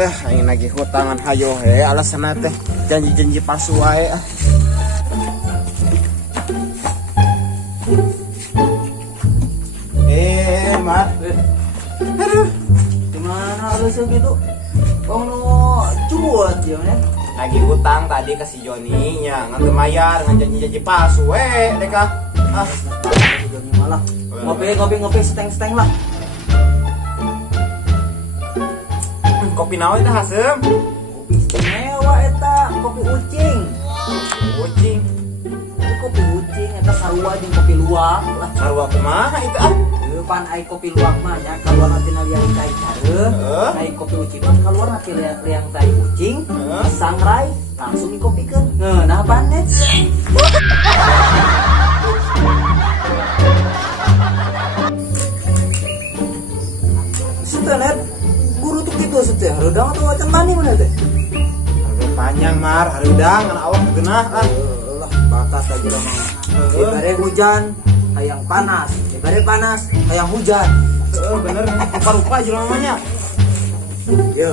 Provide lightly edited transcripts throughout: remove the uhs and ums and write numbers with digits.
Aing lagi hutangan hayo alasan teh janji-janji palsu wae Mat. Aduh, gimana harus gitu? Oh no, cuat ya nih. Lagi hutang tadi ke si Joni nya ngan mayar ngan janji-janji palsu deka. Joni malah ngopi steng lah. Kopi naon teh Hasem? Kopi istimewa eta, kopi ucing. Ucing. Kopi ucing eta sarua jeung kopi luwak lah. Sarua kumaha itu Pan ai kopi luwak mah nya kaluar nanti liang tai careuh. Ai kopi ucing mah kaluar nanti liang tai ucing. Sangrai langsung dikopikeun. Nah panet. Setenet guru tuh gitu seteh harudang atau wacan mani mana teh? Harudang panjang mar, harudang ngan awak geunah lah batas aja mah. Dibare hujan hayang panas, dibare panas hayang hujan. Bener rupa-rupa jelema mah nya. Yo,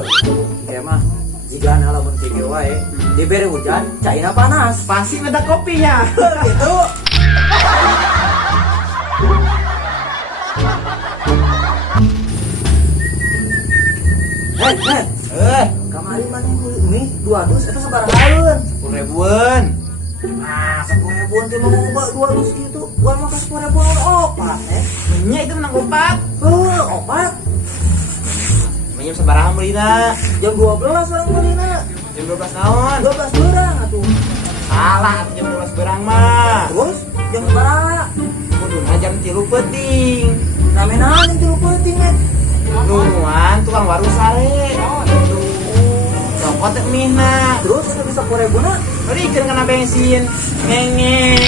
ya mah jika lamun tiga wae dibere hujan cairna panas Pasti beda kopinya. gitu. Kamari mana mie 200 itu sabarahaeun? 10.000-an. Nah, 10.000 teh mau ngubah 200 gitu. Gua mah ka 10.000 opat Nya itu menang opat. Opat. Menyem sabaraha meulina? Jam 12 orang meulina. Jam 12 naon? 12 berang atuh. Salah jam 12 berang mah. Terus jam sabaraha? Kuduna jam 3 penting. Rame-rame itu penting men. Nuan tukang warung sare. Oh, itu. Cokot teh mihna. Terus itu bisa 10.000 na? Beri kena bensin. Ngenge.